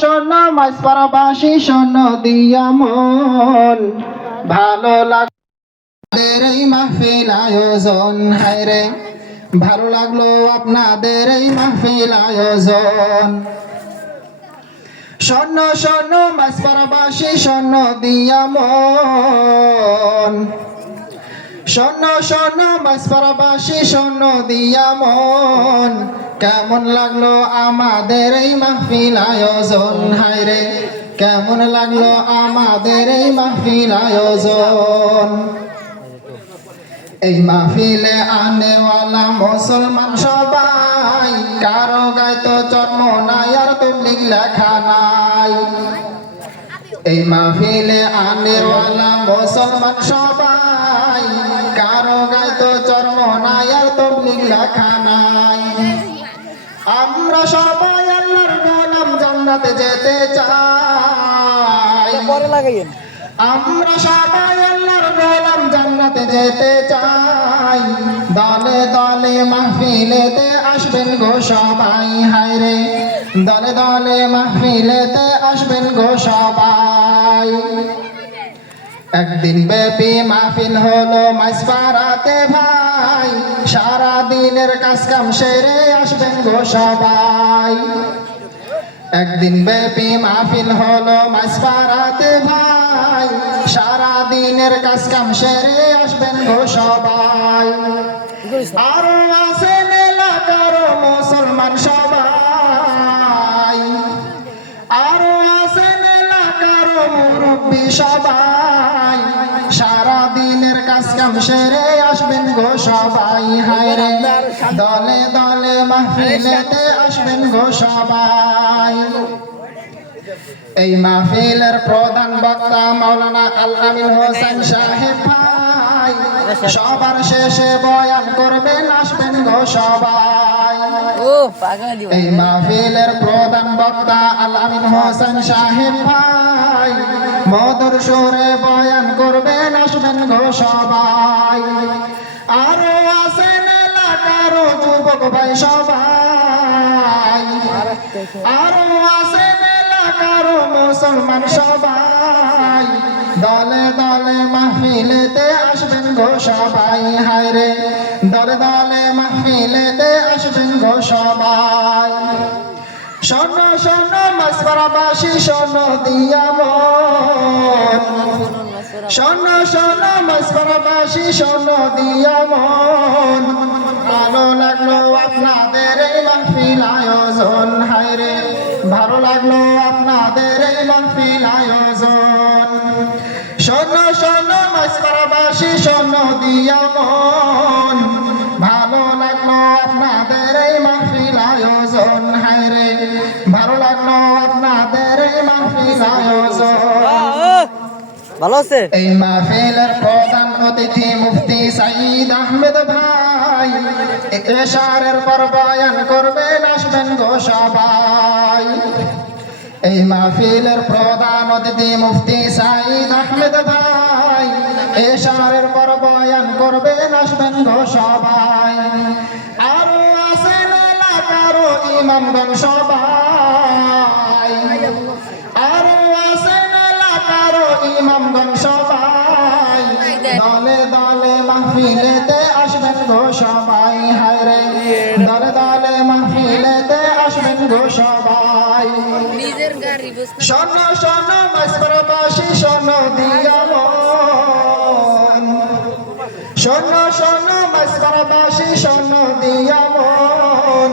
শোন মাঝপাড়াবাসী শোন দিয়া মন ভালো লাগদের এই মাহফিল আয়োজন হায়রে ভালো লাগলো আপনাদের এই মাহফিল আয়োজন শোন শোন মাঝপাড়াবাসী শোন দিয়া মন শোন শোন মাঝপাড়াবাসী শোন দিয়া মন কেমন লাগলো আমাদের এই মাহফিল আয়োজন হায়রে কেমন লাগলো আমাদের এই মাহফিল আয়োজন এই মাহফিলে আনেওয়ালা মুসলমান সবাই কারো গায়ে তো জন্ম নাই আর তাবলীগ লেখা নাই এই মাহফিলে আনেওয়ালা মুসলমান সবাই কারো গায়ে তো জন্ম নাই আর তাবলীগ লেখা নাই আমরা সবাই আল্লাহর গোলাম জান্নাতে যেতে চাই আমরা সবাই আল্লাহর গোলাম জান্নাতে যেতে চাই দলে দলে মাহফিলেতে আসবেন গো সবাই হায়রে দলে দলে মাহফিলেতে আসবেন গো সবাই একদিন ব্যাপী মাহফিল হলো মাঝপাড়াতে ভাই সারা দিনের কাজ কাম সেরে আসবেন গো সবাই একদিন ব্যাপী মাহফিল হলো মাঝপাড়াতে ভাই সারা দিনের কাজ কাম সেরে আসবেন গো সবাই আরো আছেন এলাকার মুসলমান সবাই আরো আছেন এলাকার মুরব্বী সবাই সারা দিনের কাজ কাম সেরে আসবেন গো সবাই হায়রে দলে দলে মাহফিলেতে আসবেন গো সবাই এই মাহফিলের প্রধান বক্তা মাওলানা আল আমিন হোসেন সাহেব ভাই সবার শেষে বয়ান করবেন আসবেন গো সবাই এই মাহফিলের প্রধান বক্তা আল আমিন হোসেন সাহেব ভাই মধুর সুরে বয়ান করবেন আসবেন গো সবাই আরো আছেন এলাকার যুবক ভাই সবাই আরো আছেন এলাকার মুসলমান সবাই দলে দলে মাহফিলেতে আসবেন গো সবাই হায়রে দলে দলে মাহফিলেতে আসবেন গো সবাই শোন শোন মাঝপাড়াবাসী শোন দিয়া মন শোন শোন মাঝপাড়াবাসী শোন দিয়া মন ভালো লাগলো আপনাদের এই মাহফিল আয়োজন হায়রে ভালো লাগলো আপনাদের এই মাহফিল আয়োজন শোন শোন মাঝপাড়াবাসী শোন দিয়া মন ভালো লাগলো আপনাদের এই মাহফিল আয়োজন হায়রে ভালো লাগলো আপনাদের এই মাহফিল আয়োজন ভালো আছে এই মাহফিলের প্রধান অতিথি মুফতি সাঈদ আহমেদ ভাই এশারের পর বয়ান করবেন আসবেন গো সবাই এই মাহফিলের প্রধান অতিথি মুফতি সাঈদ আহমেদ ভাই এশারের পর বয়ান করবেন আসবেন গো সবাই আরো আছেন এলাকার ইমামগণ সবাই আরো আছেন এলাকার ইমামগণ সবাই দলে দলে মাহফিলেতে আসবেন গো সবাই হায়রে দলে দলে মাহফিলেতে আসবেন গো সবাই শোন শোন মাঝপাড়াবাসী শোন দিয়া মন শোন শোন মাঝপাড়াবাসী শোন দিয়া মন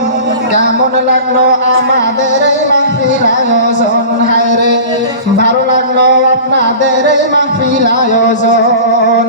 কেমন লাগলো আমাদের এই মাহফিল আয়োজন হায়রে ভালো লাগলো আপনাদের এই মাহফিল আয়োজন